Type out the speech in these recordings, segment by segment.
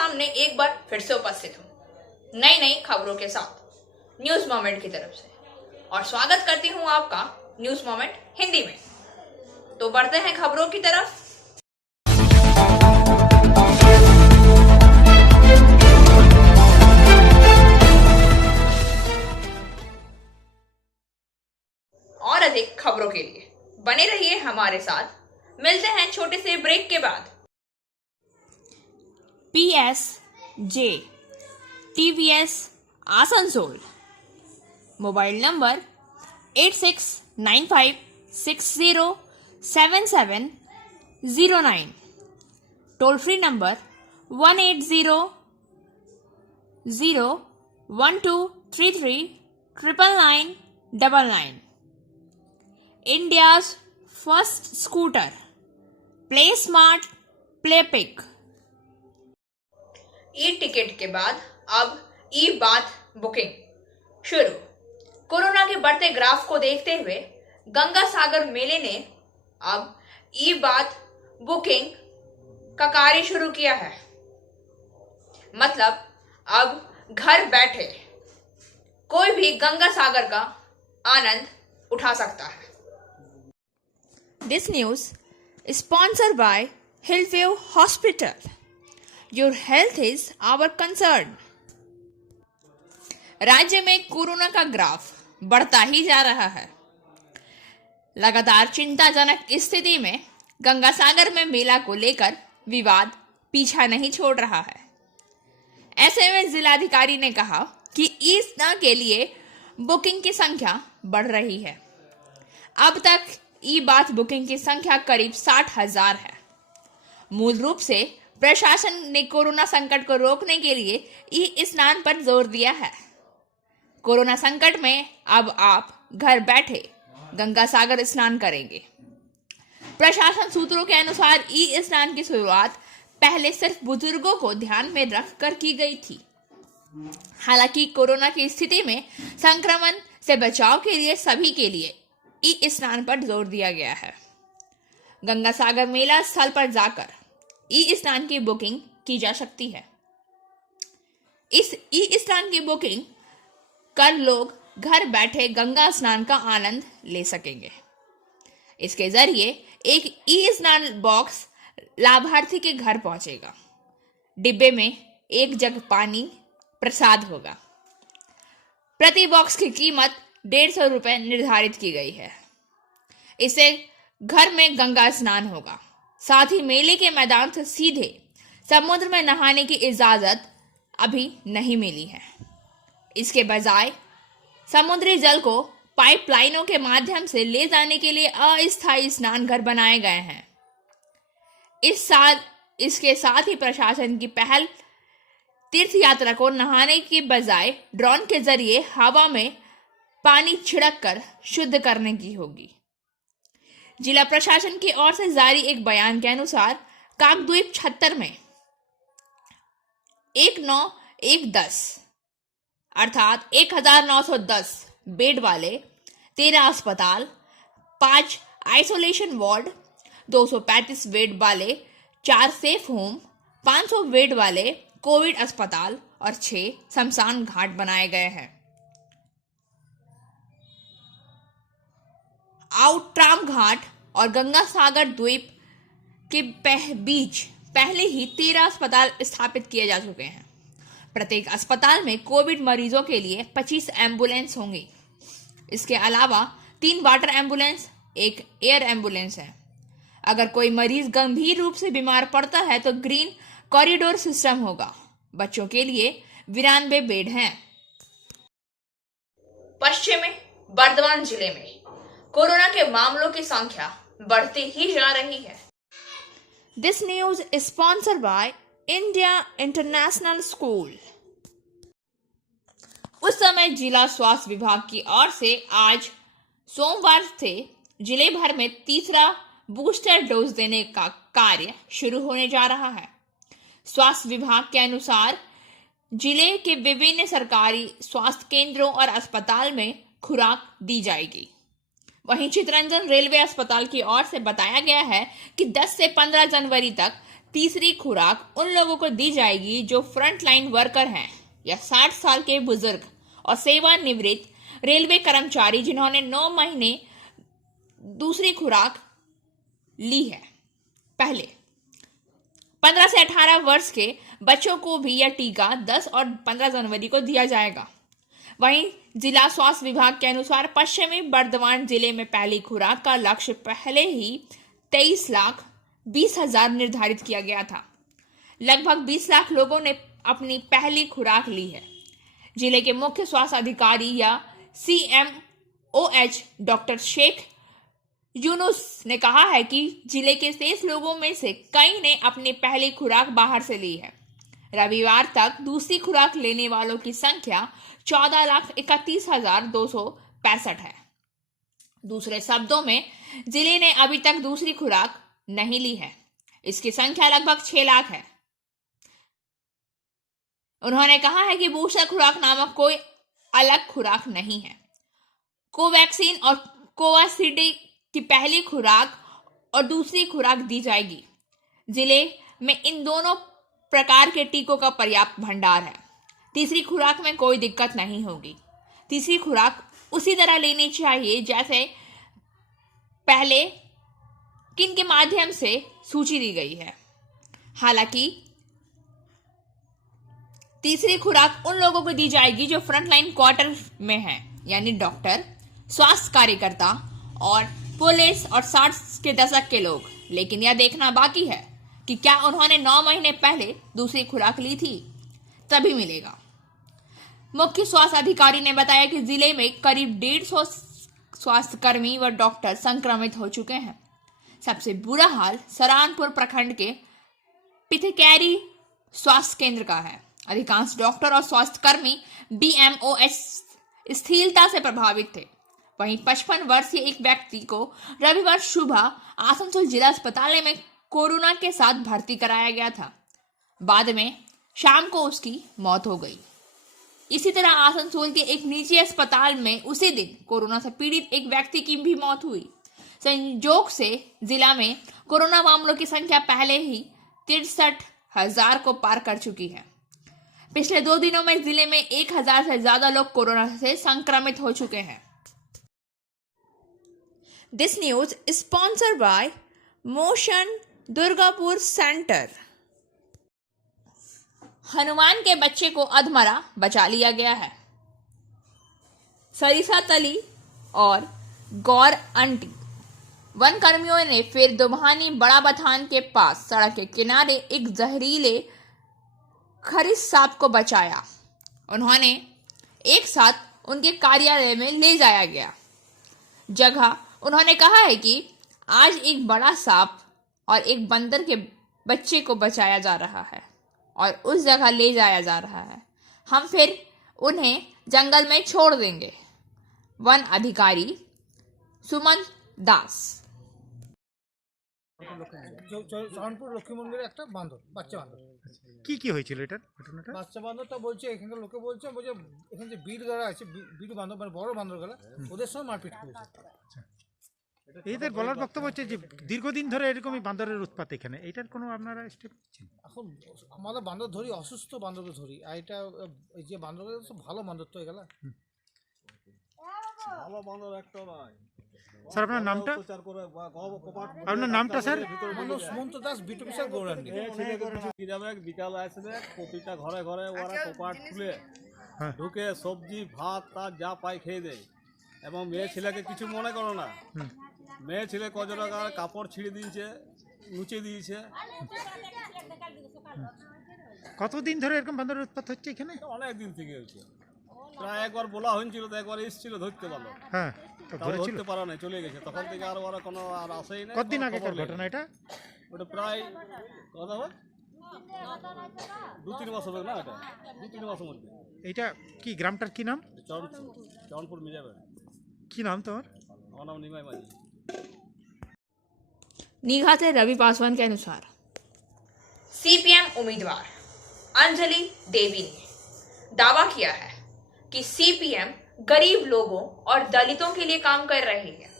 सामने एक बार फिर से उपस्थित हूँ नई नई खबरों के साथ न्यूज मोमेंट की तरफ से, और स्वागत करती हूँ आपका न्यूज मोमेंट हिंदी में। तो बढ़ते हैं खबरों की तरफ। और अधिक खबरों के लिए बने रहिए हमारे साथ। मिलते हैं छोटे से ब्रेक के बाद। PSJ TVS Asansol, mobile number 8695607709, toll free number 1800123399999। India's first scooter, play smart play pick. E ticket के बाद अब ई बात बुकिंग शुरू। कोरोना के बढ़ते ग्राफ को देखते हुए गंगा सागर मेले ने अब ई बात बुकिंग का कार्य शुरू किया है। मतलब अब घर बैठे कोई भी गंगा सागर का आनंद उठा सकता है। This news is sponsored by Hillview Hospital. Your health is our concern. राज्य में कोरोना का ग्राफ बढ़ता ही जा रहा है। लगातार चिंताजनक स्थिति में गंगा सागर में मेला को लेकर विवाद पीछा नहीं छोड़ रहा है। ऐसे में जिलाधिकारी ने कहा कि ई स्नान के लिए बुकिंग की संख्या बढ़ रही है। अब तक ई बात बुकिंग की संख्या करीब 60,000 है। मूल रूप से प्रशासन ने कोरोना संकट को रोकने के लिए ई स्नान पर जोर दिया है। कोरोना संकट में अब आप घर बैठे गंगा सागर स्नान करेंगे। प्रशासन सूत्रों के अनुसार ई स्नान की शुरुआत पहले सिर्फ बुजुर्गों को ध्यान में रखकर की गई थी। हालांकि कोरोना की स्थिति में संक्रमण से बचाव के लिए सभी के लिए ई स्नान पर जोर दिया गया है। गंगा सागर मेला स्थल पर जाकर ई स्नान की बुकिंग की जा सकती है। इस ई स्नान की बुकिंग कर लोग घर बैठे गंगा स्नान का आनंद ले सकेंगे। इसके जरिए एक ई स्नान बॉक्स लाभार्थी के घर पहुंचेगा। डिब्बे में एक जग पानी प्रसाद होगा। प्रति बॉक्स की कीमत 150 रुपए निर्धारित की गई है। इससे घर में गंगा स्नान होगा। साथ ही मेले के मैदान से सीधे समुद्र में नहाने की इजाजत अभी नहीं मिली है। इसके बजाय समुद्री जल को पाइपलाइनों के माध्यम से ले जाने के लिए अस्थायी स्नान घर बनाए गए हैं। इसके साथ ही प्रशासन की पहल तीर्थ यात्रा को नहाने की बजाय ड्रोन के जरिए हवा में पानी छिड़क कर शुद्ध करने की होगी। जिला प्रशासन की ओर से जारी एक बयान के अनुसार काकद्वीप 76 में 1910 अर्थात 1910 बेड वाले 13 अस्पताल, 5 आइसोलेशन वार्ड, 235 बेड वाले 4 सेफ होम, 500 बेड वाले कोविड अस्पताल और 6 शमशान घाट बनाए गए हैं। आउटराम घाट और गंगा सागर द्वीप के बीच पहले ही 13 अस्पताल स्थापित किए जा चुके हैं। प्रत्येक अस्पताल में कोविड मरीजों के लिए 25 एम्बुलेंस होंगी। इसके अलावा 3 वाटर एम्बुलेंस, 1 एयर एम्बुलेंस है। अगर कोई मरीज गंभीर रूप से बीमार पड़ता है तो ग्रीन कॉरिडोर सिस्टम होगा। बच्चों के लिए 92 बेड हैं। पश्चिमी बर्धमान जिले में कोरोना के मामलों की संख्या बढ़ती ही जा रही है। This news is sponsored by India international school. उस समय जिला स्वास्थ्य विभाग की ओर से आज सोमवार से जिले भर में तीसरा बूस्टर डोज देने का कार्य शुरू होने जा रहा है। स्वास्थ्य विभाग के अनुसार जिले के विभिन्न सरकारी स्वास्थ्य केंद्रों और अस्पताल में खुराक दी जाएगी। वहीं चितरंजन रेलवे अस्पताल की ओर से बताया गया है कि 10 से 15 जनवरी तक तीसरी खुराक उन लोगों को दी जाएगी जो फ्रंट लाइन वर्कर हैं या 60 साल के बुजुर्ग और सेवानिवृत्त रेलवे कर्मचारी जिन्होंने 9 महीने दूसरी खुराक ली है। पहले 15 से 18 वर्ष के बच्चों को भी यह टीका 10 और 15 जनवरी को दिया जाएगा। वहीं जिला स्वास्थ्य विभाग के अनुसार पश्चिमी बर्धमान जिले में पहली खुराक का लक्ष्य पहले ही 23,20,000 निर्धारित किया गया था। लगभग 20 लाख लोगों ने अपनी पहली खुराक ली है। जिले के मुख्य स्वास्थ्य अधिकारी या CMOH डॉक्टर शेख यूनुस ने कहा है कि जिले के शेष लोगों में से कई ने अपनी पहली खुराक बाहर से ली है। रविवार तक दूसरी खुराक लेने वालों की संख्या 14,31,265 है। दूसरे शब्दों में जिले ने अभी तक दूसरी खुराक नहीं ली है। इसकी संख्या लगभग 6 लाख है। उन्होंने कहा है कि बूस्टर खुराक नामक कोई अलग खुराक नहीं है। कोवैक्सीन और कोवाशील्ड की पहली खुराक और दूसरी खुराक दी जाएगी। जिले में इन दोनों प्रकार के टीकों का पर्याप्त भंडार है। तीसरी खुराक में कोई दिक्कत नहीं होगी। तीसरी खुराक उसी तरह लेनी चाहिए जैसे पहले किन के माध्यम से सूची दी गई है। हालांकि तीसरी खुराक उन लोगों को दी जाएगी जो फ्रंटलाइन क्वार्टर में हैं, यानी डॉक्टर, स्वास्थ्य कार्यकर्ता और पुलिस और 60 के दशक के लोग। लेकिन यह देखना बाकी है कि क्या उन्होंने 9 महीने पहले दूसरी खुराक ली थी, तभी मिलेगा। मुख्य स्वास्थ्य अधिकारी ने बताया कि जिले में करीब 150 स्वास्थ्यकर्मी व डॉक्टर संक्रमित हो चुके हैं। सबसे बुरा हाल सरानपुर प्रखंड के पिथकेरी स्वास्थ्य केंद्र का है। अधिकांश डॉक्टर और स्वास्थ्यकर्मी BMOS स्थिरता से प्रभावित थे। वहीं 55 वर्षीय एक व्यक्ति को रविवार सुबह आसनसोल जिला अस्पताल में कोरोना के साथ भर्ती कराया गया था। बाद में शाम को उसकी मौत हो गई। इसी तरह आसनसोल के एक निजी अस्पताल में उसी दिन कोरोना से पीड़ित एक व्यक्ति की भी मौत हुई। संयोग से जिला में कोरोना मामलों की संख्या पहले ही 63,000 को पार कर चुकी है। पिछले 2 दिनों में जिले में 1,000 से ज्यादा लोग कोरोना से संक्रमित हो चुके हैं। This news is sponsored by Motion Durgapur centre. Hanuman के बच्चे को अधमरा बचा लिया गया है। सरिसा तली और गौर अंटी वन कर्मियों ने फिर दुम्हानी बड़ा बथान के पास सड़क के किनारे एक जहरीले खरीद सांप को बचाया। उन्होंने एक साथ उनके कार्यालय में ले जाया गया। जगह उन्होंने कहा है कि आज एक बड़ा सांप और एक बंदर के बच्चे को बचाया जा रहा है और उस जगह ले जाया जा रहा है। हम फिर उन्हें जंगल में छोड़ देंगे। वन अधिकारी सुमन दास। শরণপুর লক্ষ্মী মন্দিরে একটা বান্দর, বাচ্চা বান্দর। কি হয়েছিল এটার ঘটনাটা? বাচ্চা বান্দরটা বলছে এখানকার লোকে বলছে এখানে যে বীর গাড়া আছে, বীর বান্দর মানে বড় বান্দর গাড়া, ওদের সঙ্গে মারপিট করেছে। এদের বলার বক্তব্য হচ্ছে যে দীর্ঘদিন ধরে এরকমই বান্দরের উৎপাত এখানে। এটার কোনো আপনারা স্টেপ নিচ্ছেন? এখন আমরা বান্দর ধরি, অসুস্থ বান্দরকে ধরি, আর এটা এই যে বান্দরগুলো তো ভালো বান্দর তো এগুলা ভালো বান্দর একটা নয়। স্যার আপনার নামটা? আপনার নামটা স্যার? সুমন্ত দাস, বিটু বিশাল গৌরাঙ্গী। বিকাল আসলে প্রতিটা ঘরে ঘরে ওরা কপাট খুলে ঢুকে সবজি ভাত তার যা পায় খেয়ে দেয়। এবং মেয়ে ছেলেকে কিছু মনে করো না, মেয়ে ছেলে কত টাকার কাপড় ছিঁড়ে দিয়েছে, নুচে দিয়েছে। কতদিন ধরে এরকম বান্দরের উৎপাত হচ্ছে এখানে? অনেক দিন থেকে হচ্ছে। প্রায় একবার বলা হয়েছিল, তো একবার এসেছিল ধরতে পারলো, হ্যাঁ ধরতে পারা নাই, চলে গেছে। তখন থেকে আর ওরা কোনো আর আসেই না। কতদিন আগেকার ঘটনা এটা? ওটা প্রায় কথা হবে 2-3 মাস হবে না, এটা 2-3 মাসের মধ্যে। এটা কি গ্রামটার কি নাম? चौनपुर मिजाबाद। কি নাম তোমার? আমার নাম নিমাই মাঝি। नीघा से रवि पासवान के अनुसार CPM उम्मीदवार अंजलि देवी ने दावा किया है कि CPM गरीब लोगों और दलितों के लिए काम कर रही है।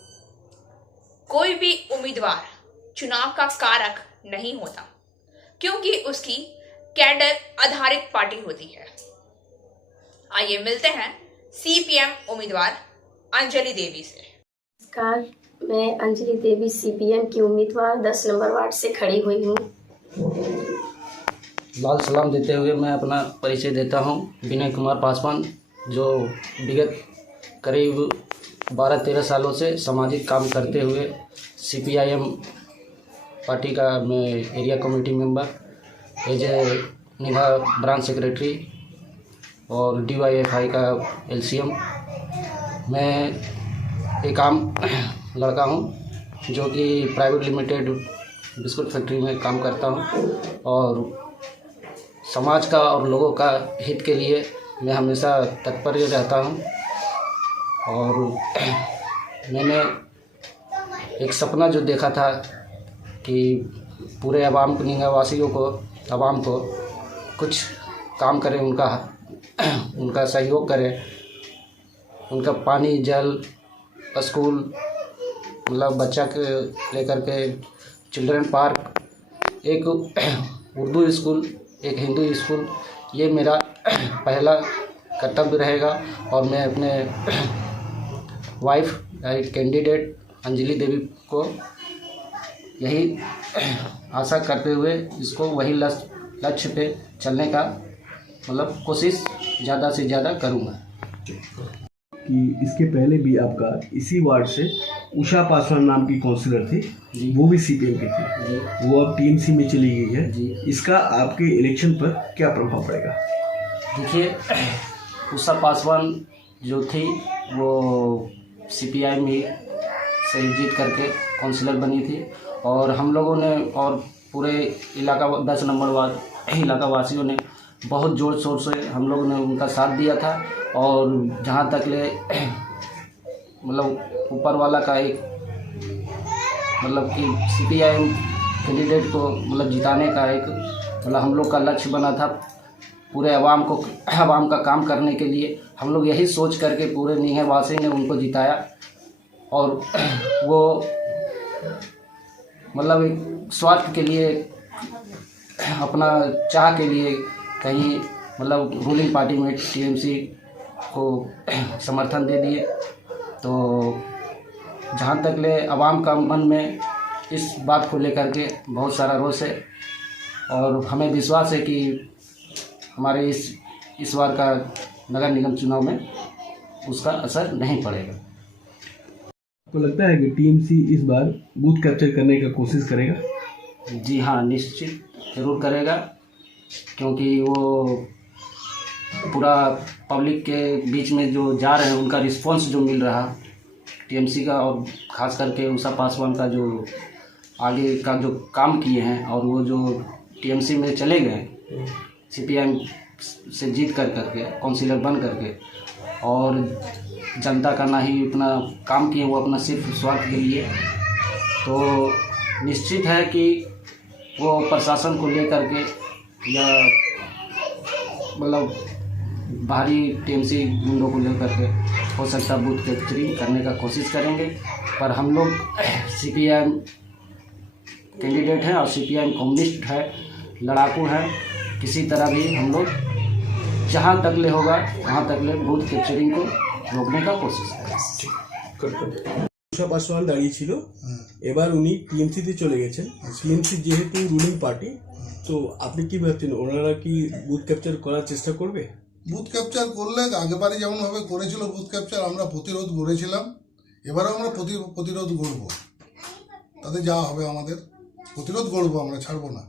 कोई भी उम्मीदवार चुनाव का कारक नहीं होता। क्योंकि उसकी कैडर आधारित पार्टी होती है। आइए मिलते हैं सीपीएम उम्मीदवार अंजलि देवी से। नमस्कार, मैं अंजलि देवी सीपीएम की उम्मीदवार 10 नंबर वार्ड से खड़ी हुई हूँ। लाल सलाम देते हुए मैं अपना परिचय देता हूँ। विनय कुमार पासवान, जो विगत करीब 12-13 सालों से सामाजिक काम करते हुए सीपीआईएम पार्टी का मैं area committee member, as a निभा ब्रांच सेक्रेटरी और डीवाईएफआई का एलसीएम। मैं एक आम लड़का हूँ जो कि प्राइवेट लिमिटेड बिस्कुट फैक्ट्री में काम करता हूँ और समाज का और लोगों का हित के लिए मैं हमेशा तत्पर रहता हूँ। और मैंने एक सपना जो देखा था कि पूरे आवाम को, निगाहवासियों को, आवाम को कुछ काम करें, उनका सहयोग करें, उनका पानी, जल, स्कूल, मतलब बच्चा के लेकर के चिल्ड्रन पार्क, एक उर्दू स्कूल, एक हिंदू स्कूल, ये मेरा पहला कर्तव्य रहेगा। और मैं अपने वाइफ कैंडिडेट अंजलि देवी को यही आशा करते हुए इसको वही लक्ष्य पे चलने का मतलब कोशिश ज़्यादा से ज़्यादा करूँगा। कि इसके पहले भी आपका इसी वार्ड से उषा पासवान नाम की काउंसिलर थी, वो भी सीपीएम की थी, वो अब टीएमसी में चली गई है। इसका आपके इलेक्शन पर क्या प्रभाव पड़ेगा? देखिए, उषा पासवान जो थी वो सीपीआई में से जीत करके काउंसिलर बनी थी और हम लोगों ने और पूरे इलाका 10 नंबर वार्ड इलाका वासियों ने बहुत ज़ोर शोर से हम लोगों ने उनका साथ दिया था। और जहाँ तक ले मतलब ऊपर वाला का एक मतलब कि सीपीआई कैंडिडेट को मतलब जिताने का एक मतलब हम लोग का लक्ष्य बना था। पूरे आवाम का काम करने के लिए हम लोग यही सोच करके पूरे निगाहवासी ने उनको जिताया। और वो मतलब एक स्वार्थ के लिए, अपना चाह के लिए कहीं मतलब रूलिंग पार्टी में टीएमसी को समर्थन दे दिए। तो जहाँ तक ले आवाम का मन में इस बात को लेकर के बहुत सारा रोष है और हमें विश्वास है कि हमारे इस बार का नगर निगम चुनाव में उसका असर नहीं पड़ेगा। आपको लगता है कि टीएमसी इस बार बूथ कैप्चर करने का कोशिश करेगा? जी हाँ, निश्चित ज़रूर करेगा, क्योंकि वो पूरा पब्लिक के बीच में जो जा रहे हैं उनका रिस्पांस जो मिल रहा टीएमसी का, और ख़ास करके उषा पासवान का जो आगे का जो काम किए हैं और वो जो टीएमसी में चले गए सीपीएम से जीत करके काउंसिलर बन करके, और जनता का ना ही उतना काम किए, वो अपना सिर्फ स्वार्थ के लिए। तो निश्चित है कि वो प्रशासन को लेकर के या मतलब बाहरी टीएमसी गुंडों को लेकर के हो सकता बूथ कैप्चरिंग करने का कोशिश करेंगे। पर हम लोग सीपीएम कैंडिडेट हैं और सीपीएम कम्युनिस्ट है, लड़ाकू है, किसी तरह भी हम लोग जहाँ तक ले होगा वहाँ तक ले बूथ कैप्चरिंग को रोकने का कोशिश करें। উষা পাসওয়ান দাঁড়িয়ে ছিল, এবার উনি টিএমসিতে চলে গেছেন। টিএমসি যেহেতু রুলিং পার্টি, তো আপনি কি ভাবছেন ওনারা কি বুথ ক্যাপচার করার চেষ্টা করবে? বুথ ক্যাপচার করলে আগেবারে যেমনভাবে করেছিল বুথ ক্যাপচার, আমরা প্রতিরোধ গড়েছিলাম, এবারেও আমরা প্রতিরোধ গড়ব। তাতে যা হবে আমাদের প্রতিরোধ গড়ব, আমরা ছাড়বো না।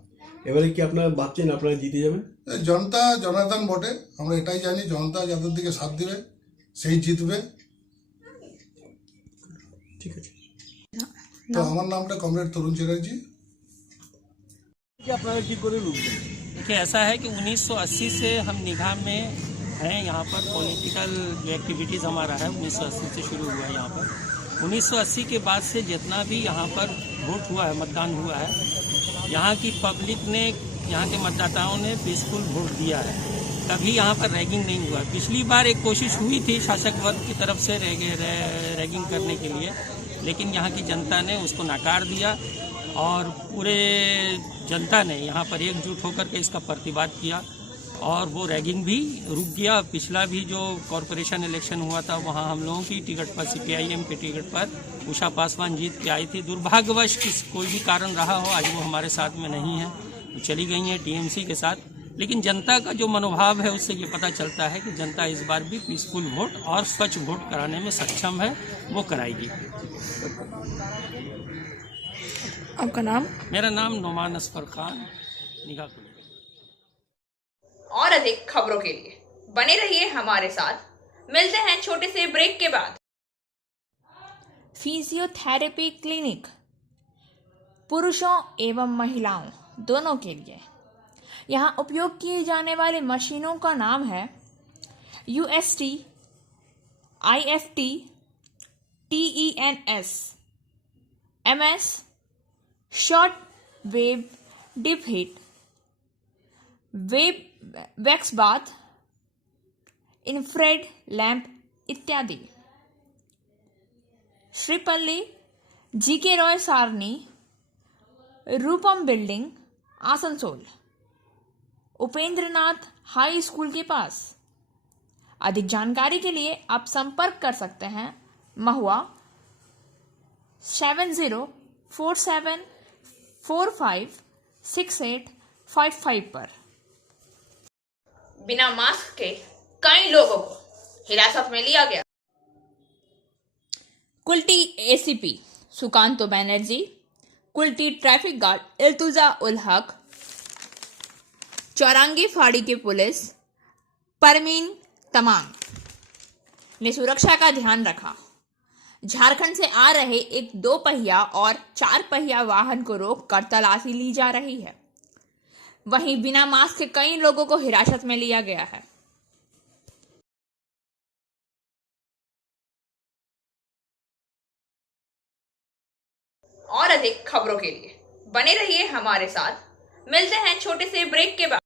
এবারে কি আপনারা ভাবছেন আপনারা জিতে যাবেন? জনতা জনার্দন বটে, আমরা এটাই জানি, জনতা যাদের দিকে সাথ দিবে সেই জিতবে। ঠিক আছে। তো আমার নামটা কমরেড তরুণ চ্যাটার্জি। আপনারা কি করে লুকবেন? देखिए, ऐसा है कि 1980 से हम निगाह में हैं। यहाँ पर पॉलिटिकल जो एक्टिविटीज़ हमारा है 1980 से शुरू हुआ है। यहाँ पर 1980 के बाद से जितना भी यहाँ पर वोट हुआ है, मतदान हुआ है, यहाँ की पब्लिक ने, यहाँ के मतदाताओं ने पीसफुल वोट दिया है। कभी यहाँ पर रैगिंग नहीं हुआ। पिछली बार एक कोशिश हुई थी शासक वर्ग की तरफ से रैगिंग करने के लिए, लेकिन यहाँ की जनता ने उसको नकार दिया और पूरे जनता ने यहाँ पर एकजुट होकर के इसका प्रतिवाद किया और वो रैगिंग भी रुक गया। पिछला भी जो कॉरपोरेशन इलेक्शन हुआ था वहाँ हम लोगों की टिकट पर CPIM के टिकट पर उषा पासवान जीत के आई थी। दुर्भाग्यवश कोई भी कारण रहा हो आज वो हमारे साथ में नहीं है, वो चली गई हैं TMC के साथ। लेकिन जनता का जो मनोभाव है उससे ये पता चलता है कि जनता इस बार भी पीसफुल वोट और स्वच्छ वोट कराने में सक्षम है, वो कराएगी। आपका नाम? मेरा नाम नोमान असफर खान, निगाह खुली। और अधिक खबरों के लिए बने रहिए हमारे साथ। मिलते हैं छोटे से ब्रेक के बाद। फिजियोथेरेपी क्लिनिक पुरुषों एवं महिलाओं दोनों के लिए। यहाँ उपयोग किए जाने वाले मशीनों का नाम है UST, IFT, TENS, MS, short wave deep heat, web wax bath, infrared lamp इत्यादि। Sripally, GK Roy Sarani, Rupam building, Asansol, Upendranath high school के पास। अधिक जानकारी के लिए आप संपर्क कर सकते हैं महुआ 7047456855 पर। बिना मास्क के कई लोगों को हिरासत में लिया गया। Kulti ACP Sukanta Banerjee, Kulti traffic guard Iltuja ul Haq, Chowrangi फाड़ी के पुलिस परमीन तमाम ने सुरक्षा का ध्यान रखा। झारखंड से आ रहे एक 2 पहिया और 4 पहिया वाहन को रोककर तलाशी ली जा रही है। वहीं बिना मास्क के कई लोगों को हिरासत में लिया गया है। और अधिक खबरों के लिए बने रहिए हमारे साथ। मिलते हैं छोटे से ब्रेक के बाद।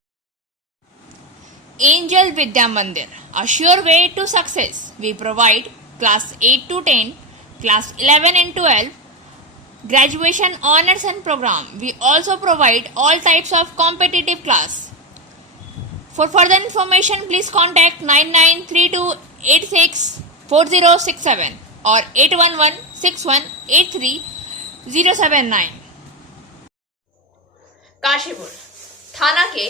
एंजल विद्या मंदिर, a sure way to success. We provide class 8 to 10, class 11 and 12, graduation honors and program. We also provide all types of competitive class. For further information, please contact 9932864067 or 8116183079. Kashipur थाना के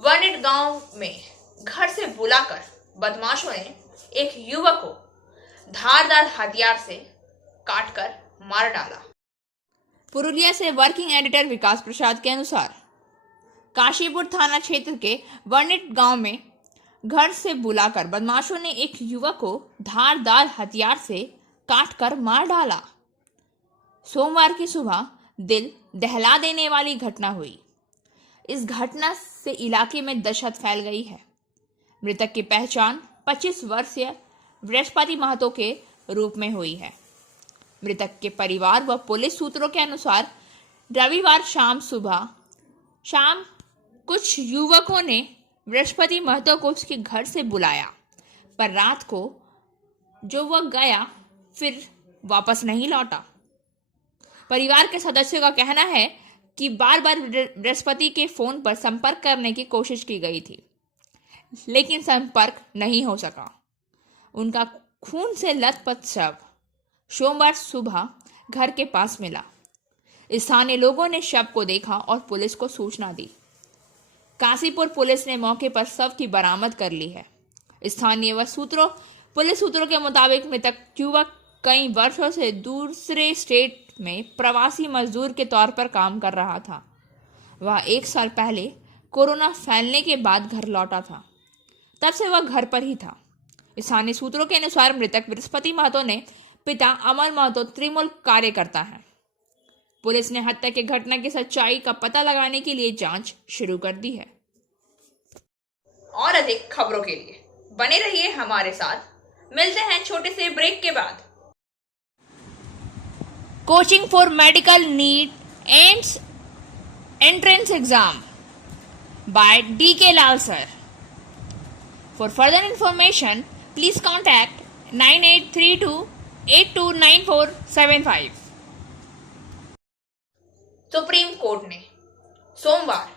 वर्णित गांव में घर से बुलाकर बदमाशों ने एक युवक को धारदार हथियार से काटकर मार डाला। पुरुलिया से वर्किंग एडिटर विकास प्रसाद के अनुसार काशीपुर थाना क्षेत्र के वर्णित गांव में घर से बुलाकर बदमाशों ने एक युवक को धारदार हथियार से काटकर मार डाला। सोमवार की सुबह दिल दहला देने वाली घटना हुई। इस घटना से इलाके में दहशत फैल गई है। मृतक की पहचान 25 वर्षीय बृहस्पति महतो के रूप में हुई है। मृतक के परिवार व पुलिस सूत्रों के अनुसार रविवार शाम कुछ युवकों ने बृहस्पति महतो को उसके घर से बुलाया, पर रात को जो वह गया फिर वापस नहीं लौटा। परिवार के सदस्यों का कहना है कि बार बार बृहस्पति के फोन पर संपर्क करने की कोशिश की गई थी, लेकिन संपर्क नहीं हो सका। उनका खून से लथपथ शव सोमवार सुबह घर के पास मिला। स्थानीय लोगों ने शव को देखा और पुलिस को सूचना दी। काशीपुर पुलिस ने मौके पर शव की बरामद कर ली है। स्थानीय पुलिस सूत्रों के मुताबिक मृतक युवक कई वर्षों से दूसरे स्टेट में प्रवासी मजदूर के तौर पर काम कर रहा था। वह 1 साल पहले कोरोना फैलने के बाद घर लौटा था, तब से वह घर पर ही था। स्थानीय सूत्रों के अनुसार मृतक बृहस्पति महतो ने पिता अमर महतो त्रिमूल कार्य करता है। पुलिस ने हत्या की घटना की सच्चाई का पता लगाने के लिए जांच शुरू कर दी है। और अधिक खबरों के लिए बने रहिए हमारे साथ। मिलते हैं छोटे से ब्रेक के बाद। Coaching for medical NEET ends entrance exam by DK Lal sir. For further information, please contact 9832829475. Supreme court ने सोमवार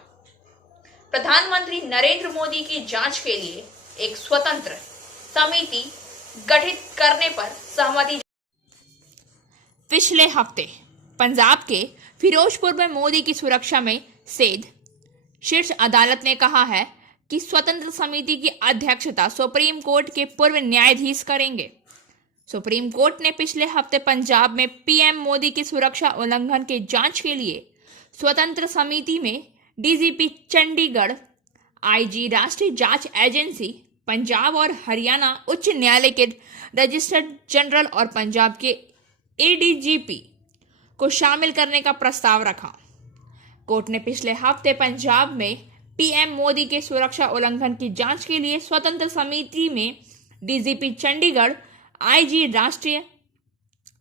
प्रधानमंत्री नरेंद्र मोदी की जांच के लिए एक स्वतंत्र समिति गठित करने पर सहमति। पिछले हफ्ते पंजाब के फिरोजपुर में मोदी की सुरक्षा में सेध शीर्ष अदालत ने कहा है कि स्वतंत्र समिति की अध्यक्षता सुप्रीम कोर्ट के पूर्व न्यायाधीश करेंगे। सुप्रीम कोर्ट ने पिछले हफ्ते पंजाब में पीएम मोदी की सुरक्षा उल्लंघन के जांच के लिए स्वतंत्र समिति में डीजीपी चंडीगढ़, आईजी राष्ट्रीय जांच एजेंसी, पंजाब और हरियाणा उच्च न्यायालय के रजिस्ट्रार जनरल और पंजाब के एडीजीपी को शामिल करने का प्रस्ताव रखा। कोर्ट ने पिछले हफ्ते पंजाब में पीएम मोदी के सुरक्षा उल्लंघन की जांच के लिए स्वतंत्र समिति में डीजीपी चंडीगढ़, आईजी राष्ट्रीय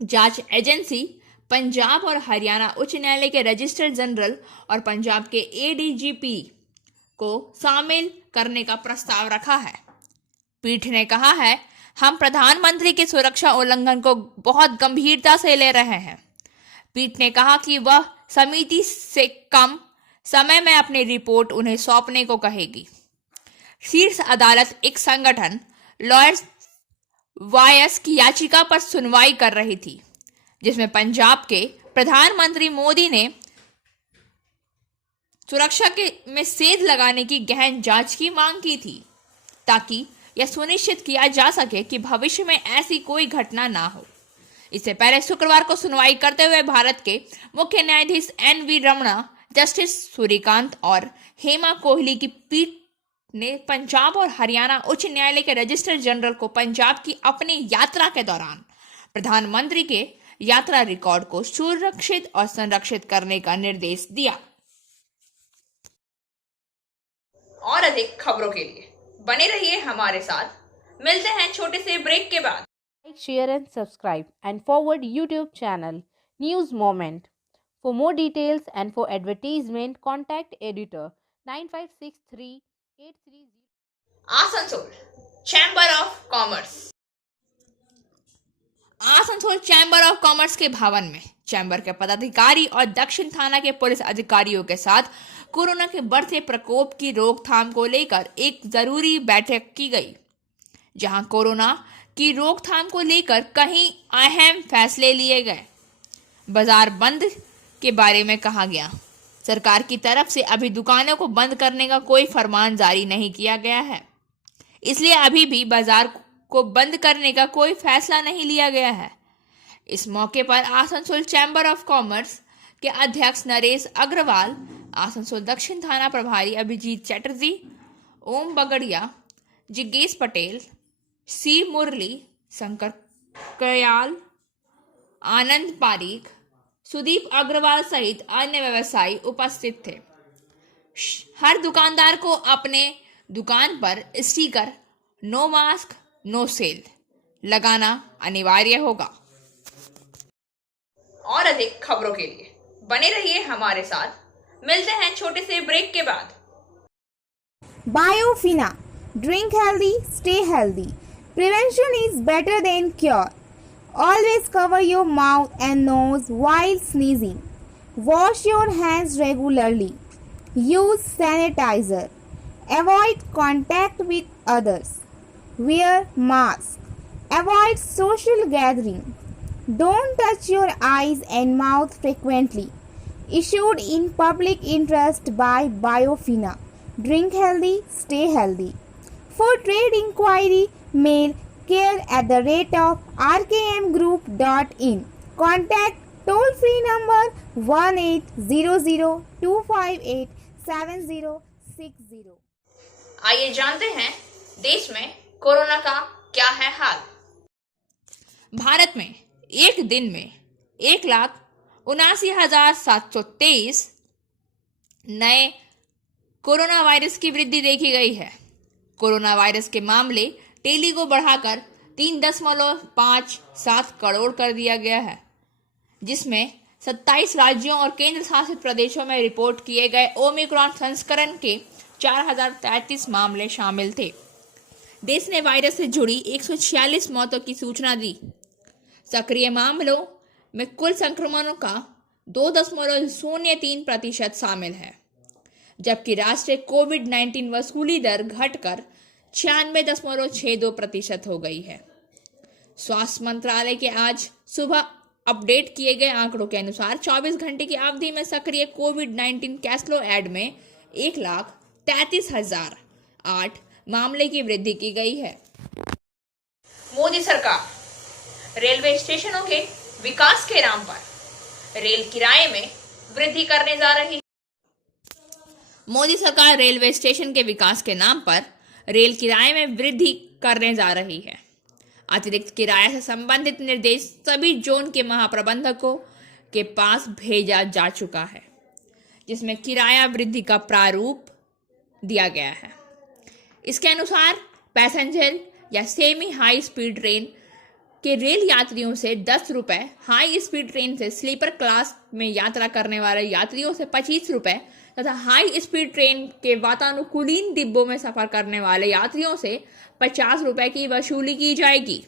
जांच एजेंसी, पंजाब और हरियाणा उच्च न्यायालय के रजिस्ट्रार जनरल और पंजाब के एडीजीपी को शामिल करने का प्रस्ताव रखा है। पीठ ने कहा है, हम प्रधानमंत्री के सुरक्षा उल्लंघन को बहुत गंभीरता से ले रहे हैं। पीठ ने कहा कि वह समिति से कम समय में अपनी रिपोर्ट उन्हें सौंपने को कहेगी। शीर्ष अदालत एक संगठन लॉयर्स वायस की याचिका पर सुनवाई कर रही थी, जिसमें पंजाब के प्रधानमंत्री मोदी ने सुरक्षा में सेध लगाने की गहन जांच की मांग की थी, ताकि यह सुनिश्चित किया जा सके कि भविष्य में ऐसी कोई घटना ना हो। इससे पहले शुक्रवार को सुनवाई करते हुए भारत के मुख्य न्यायाधीश एन.वी. रमणा, जस्टिस सूर्यकांत और हेमा कोहली की पीठ ने पंजाब और हरियाणा उच्च न्यायालय के रजिस्ट्रार जनरल को पंजाब की अपनी यात्रा के दौरान प्रधानमंत्री के यात्रा रिकॉर्ड को सुरक्षित और संरक्षित करने का निर्देश दिया। और अधिक खबरों के लिए बने रहिए हमारे साथ। मिलते हैं छोटे से ब्रेक के बाद। Like, share and subscribe and forward YouTube channel News Moment. For more details and for advertisement, contact editor 956383. Asansol chamber of commerce. Asansol chamber of commerce के भवन में चैम्बर के पदाधिकारी और दक्षिण थाना के पुलिस अधिकारियों के साथ कोरोना के बढ़ते प्रकोप की रोकथाम को लेकर एक जरूरी बैठक की गई, जहां कोरोना की रोकथाम को लेकर कई अहम फैसले लिए गए। बाजार बंद के बारे में कहा गया, सरकार की तरफ से अभी दुकानों को बंद करने का कोई फरमान जारी नहीं किया गया है, इसलिए अभी भी बाजार को बंद करने का कोई फैसला नहीं लिया गया है। इस मौके पर आसनसोल चैम्बर ऑफ कॉमर्स के अध्यक्ष नरेश अग्रवाल, आसनसोल दक्षिण थाना प्रभारी अभिजीत चटर्जी, ओम बगड़िया, जिज्ञेश पटेल, सी मुरली, शंकर कयाल, आनंद पारीख, सुदीप अग्रवाल सहित अन्य व्यवसायी उपस्थित थे। हर दुकानदार को अपने दुकान पर sticker no mask no sale लगाना अनिवार्य होगा। और अधिक खबरों के लिए बने रहिए हमारे साथ। मिलते हैं छोटे से ब्रेक के बाद। Biofina, drink healthy, stay healthy. Prevention is better than cure. Always cover your mouth and nose while sneezing. Wash your hands regularly. Use sanitizer. Avoid contact with others. Wear mask. Avoid social gathering. Don't touch your eyes and mouth frequently. Issued in public interest by Biofina. Drink healthy, stay healthy. For trade inquiry, mail care@rkmgroup.in. Contact toll-free number 1800-258-7060. आइए जानते हैं देश में corona का क्या है हाल। भारत में एक दिन में 1,79,723 नए कोरोना वायरस की वृद्धि देखी गई है। कोरोना वायरस के मामले डेली को बढ़ाकर 3.57 करोड़ कर दिया गया है, जिसमें 27 राज्यों और केंद्र शासित प्रदेशों में रिपोर्ट किए गए ओमिक्रॉन संस्करण के 4,033 मामले शामिल थे। देश ने वायरस से जुड़ी 146 मौतों की सूचना दी। सक्रिय मामलों में कुल संक्रमणों का 2.03% शामिल है, जबकि राष्ट्रीय कोविड-19 वसूली दर घटकर 96.62% हो गई है। स्वास्थ्य मंत्रालय के आज सुबह अपडेट किए गए आंकड़ों के अनुसार 24 घंटे की अवधि में सक्रिय कोविड-19 कैसलो एड में 1,33,008 मामले की वृद्धि की गई है। मोदी सरकार रेलवे स्टेशनों के विकास के नाम पर रेल किराए में वृद्धि करने जा रही है। मोदी सरकार रेलवे स्टेशन के विकास के नाम पर रेल किराए में वृद्धि करने जा रही है। अतिरिक्त किराया से संबंधित निर्देश सभी जोन के महाप्रबंधकों के पास भेजा जा चुका है, जिसमें किराया वृद्धि का प्रारूप दिया गया है। इसके अनुसार पैसेंजर या सेमी हाई स्पीड ट्रेन के रेल यात्रियों से 10 रुपये, हाई स्पीड ट्रेन से स्लीपर क्लास में यात्रा करने वाले यात्रियों से 25 रुपये तथा हाई स्पीड ट्रेन के वातानुकूलित डिब्बों में सफर करने वाले यात्रियों से 50 रुपये की वसूली की जाएगी।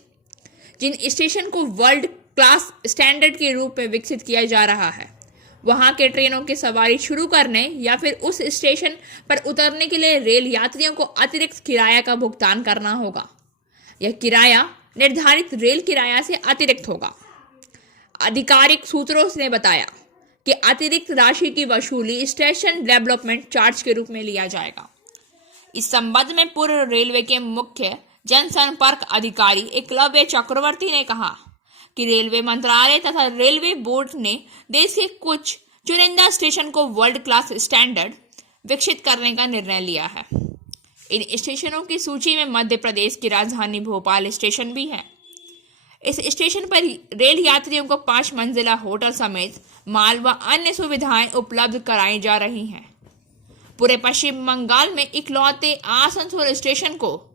जिन स्टेशन को वर्ल्ड क्लास स्टैंडर्ड के रूप में विकसित किया जा रहा है, वहां के ट्रेनों की सवारी शुरू करने या फिर उस स्टेशन पर उतरने के लिए रेल यात्रियों को अतिरिक्त किराया का भुगतान करना होगा। यह किराया निर्धारित रेल किराया से अतिरिक्त होगा। आधिकारिक सूत्रों ने बताया कि अतिरिक्त राशि की वसूली स्टेशन डेवलपमेंट चार्ज के रूप में लिया जाएगा। इस संबंध में पूर्व रेलवे के मुख्य जनसंपर्क अधिकारी एकलव्य चक्रवर्ती ने कहा कि रेलवे मंत्रालय तथा रेलवे बोर्ड ने देश के कुछ चुनिंदा स्टेशन को वर्ल्ड क्लास स्टैंडर्ड विकसित करने का निर्णय लिया है। इन स्टेशनों की सूची में मध्य प्रदेश की राजधानी भोपाल स्टेशन भी है। इस स्टेशन पर रेल यात्रियों को 5 मंजिला होटल समेत माल व अन्य सुविधाएं उपलब्ध कराई जा रही हैं। पूरे पश्चिम बंगाल में इकलौते आसनसोल स्टेशन को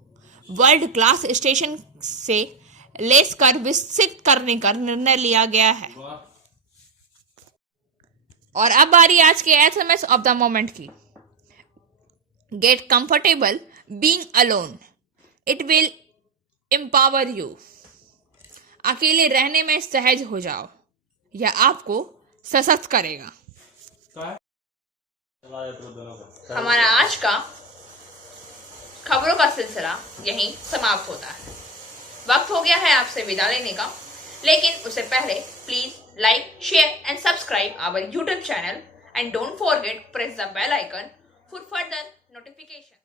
वर्ल्ड क्लास स्टेशन से लेस कर विकसित करने का निर्णय लिया गया है। और अब बारी आज के SMS ऑफ द मोमेंट की। Get comfortable being alone, it will empower you. अकेले रहने में सहज हो जाओ, यह आपको सशक्त करेगा। हमारा आज का खबरों का सिलसिला यहीं समाप्त होता है। वक्त हो गया है आपसे विदा लेने का, लेकिन उससे पहले please like, share and subscribe our YouTube channel and don't forget press the bell icon for further notification.